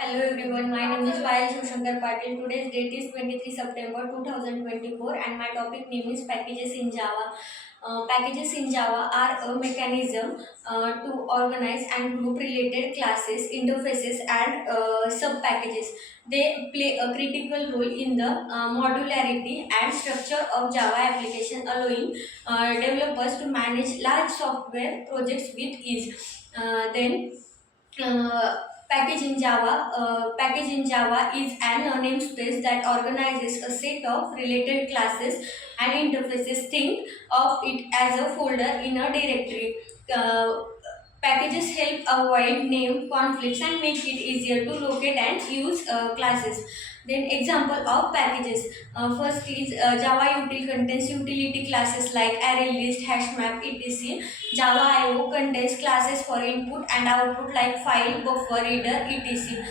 Hello everyone, my name is Payal Shivshankar Patil. Today's date is 23 September 2024 and my topic name is packages in Java. Packages in Java are a mechanism to organize and group related classes, interfaces and sub-packages. They play a critical role in the modularity and structure of Java application, allowing developers to manage large software projects with ease. Then package in Java is an namespace that organizes a set of related classes and interfaces. Think of it as a folder in a directory. Uh, Packages help avoid name conflicts and make it easier to locate and use classes. Then example of packages. First is Java util contains utility classes like array list, hash map, etc. Java IO contains classes for input and output like file, buffer, reader, etc.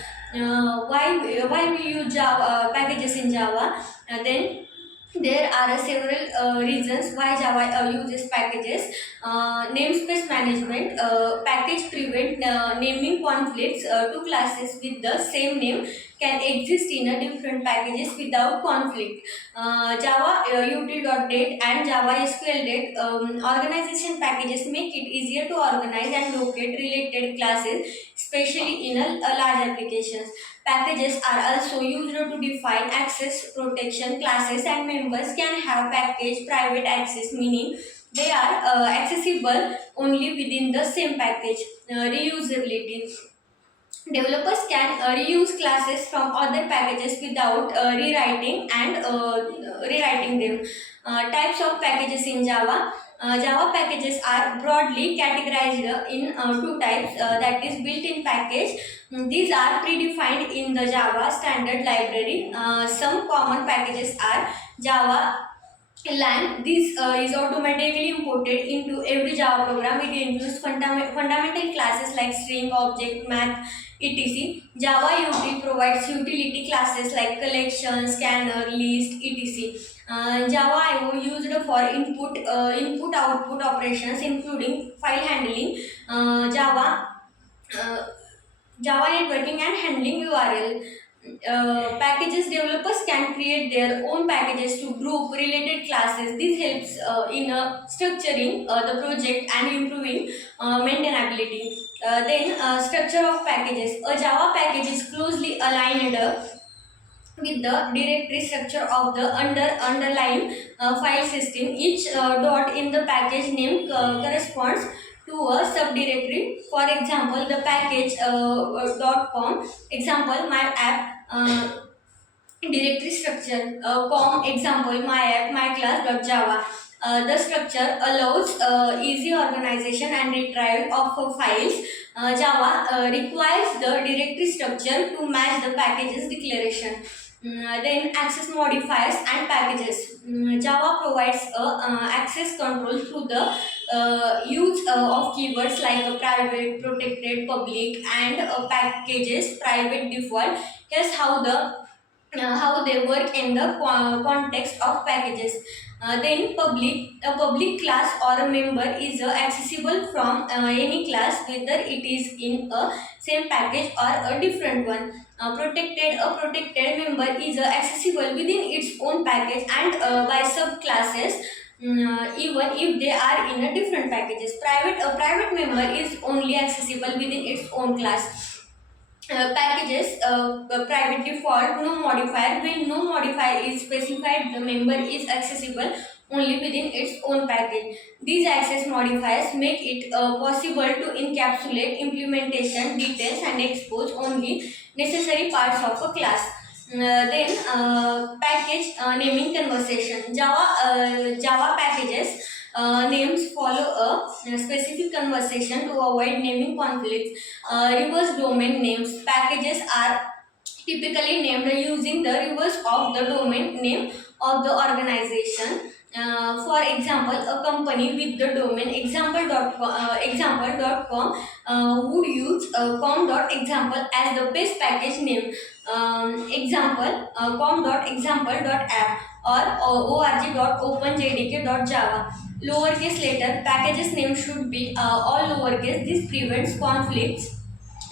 Why we use Java packages in Java? Then there are several reasons why Java uses packages. Namespace management. Package prevent naming conflicts. Two classes with the same name can exist in a different packages without conflict. Java util.date and Java SQL.date organization packages make it easier to organize and locate related classes, especially in a large applications. Packages are also used to define access protection. Classes and members can have package private access, meaning they are accessible only within the same package. Reusability. Developers can reuse classes from other packages without rewriting them. Types of packages in Java. Java packages are broadly categorized in two types, that is built-in package. These are predefined in the Java standard library. Some common packages are Java Lang. This is automatically imported into every Java program. It includes fundamental classes like string, object, math, etc. Java util provides utility classes like collection, scanner, list, etc. Java IO used for input output operations including file handling, Java uh, Java networking and handling URL. Packages. Developers can create their own packages to group related classes. This helps in structuring the project and improving maintainability. Then structure of packages. A Java package is closely aligned with the directory structure of the underlying file system. Each dot in the package name corresponds to a subdirectory. For example, the package .com, example my app, directory structure, com, example my app, my class.java. The structure allows easy organization and retrieval of files. Java requires the directory structure to match the package's declaration. Then access modifiers and packages. Java provides access control through the use of keywords like private, protected, public, and packages private default. Here's how they work in the context of packages. Then a public class or a member is accessible from any class, whether it is in a same package or a different one. A protected member is accessible within its own package and by subclasses, even if they are in a different packages. A private member is only accessible within its own class. Packages, private default, no modifier. When no modifier is specified, the member is accessible only within its own package. These access modifiers make it possible to encapsulate implementation details and expose only necessary parts of a class. Then package naming conversation. Java packages names follow a specific conversation to avoid naming conflicts. Reverse domain names. Packages are typically named using the reverse of the domain name of the organization. For example, a company with the domain example.com would use com.example as the base package name. Example com.example.app or org.openjdk.java. Lowercase letter. Packages name should be all lowercase. This prevents conflicts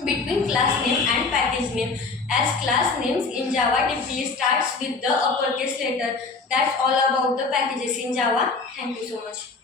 between class name and package name, as class names in Java typically starts with the uppercase letter. That's all about the packages in Java. Thank you so much.